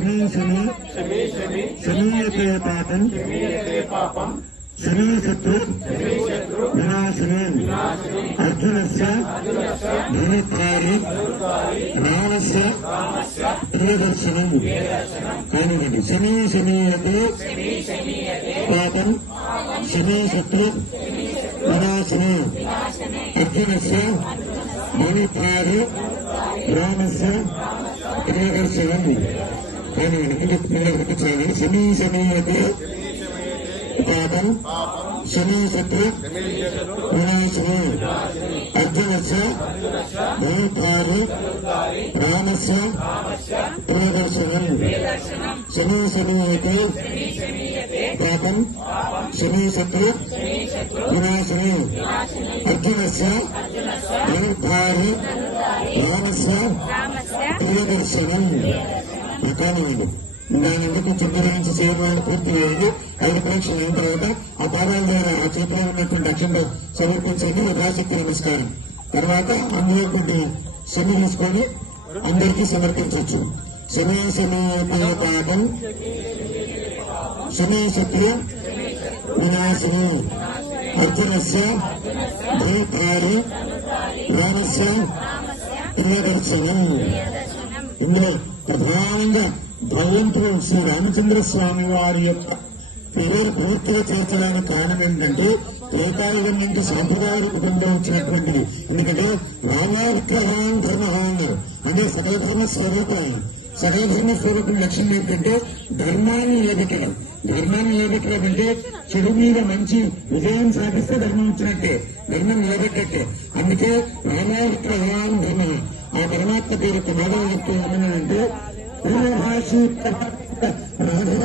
శని శని శనీయతే పాపం శని శత్రు వినాశిని అర్జునస్య ధనుర్ధారి రామస్య ప్రియదర్శనం కానివ్వండి. శని శనీయతే పాపం శని శత్రు వినాశిని అర్జునస్య ధనుర్ధారి రామస్య ప్రియదర్శనం కానివ్వండి. గుర్తించాలి. శని శనీయతే పాపం శని శత్రు వినాశిని అర్జునస్య ధనుర్ధారి రామస్య ప్రియదర్శనం శని శనీయతే పాపం శని శత్రు వినాశిని అర్జునస్య ధనుర్ధారి రామస్య ప్రియదర్శనం కానివ్వండి. దాని ఎందుకు చిన్న నుంచి చేయడం పూర్తి అయ్యింది. 5 పరీక్షలు అయిన తర్వాత ఆ పాదాల ద్వారా ఆ చేతిలో ఉన్నటువంటి అక్షంతో సమర్పించండి. యథాశక్తి నమస్కారం. తర్వాత అందులో కొద్ది శని తీసుకొని అందరికీ సమర్పించవచ్చు. శని శనీయతే పాపం శని శత్రు వినాశిని అర్జునస్య ధనుర్ధారి రామస్య ప్రియదర్శనం. ఇందులో ప్రధానంగా భగవంతుడు శ్రీ రామచంద్ర స్వామి వారి యొక్క పేరు పూర్తిగా చేర్చడానికి కారణం ఏంటంటే త్రేతాయుగం నుంచి సాంప్రదాయ రూపంలో వచ్చినటువంటిది. ఎందుకంటే రామావిగ్రహం ధర్మ అన్నారు. అంటే సకల ధర్మ స్వరూపాలు. సకల ధర్మ స్వరూపం లక్ష్యం ఏంటంటే ధర్మాన్ని నిలబెట్టడం. ధర్మాన్ని నిలబెట్టడం అంటే చెడు మీద మంచి విజయం సాధిస్తే ధర్మం వచ్చినట్టే, ధర్మం నిలబెట్టట్టే. అందుకే రామావిగ్రహం ధర్మ. ఆ పరమాత్మ పేరు మాధవ చెప్తూ ఏమన్నాడంటే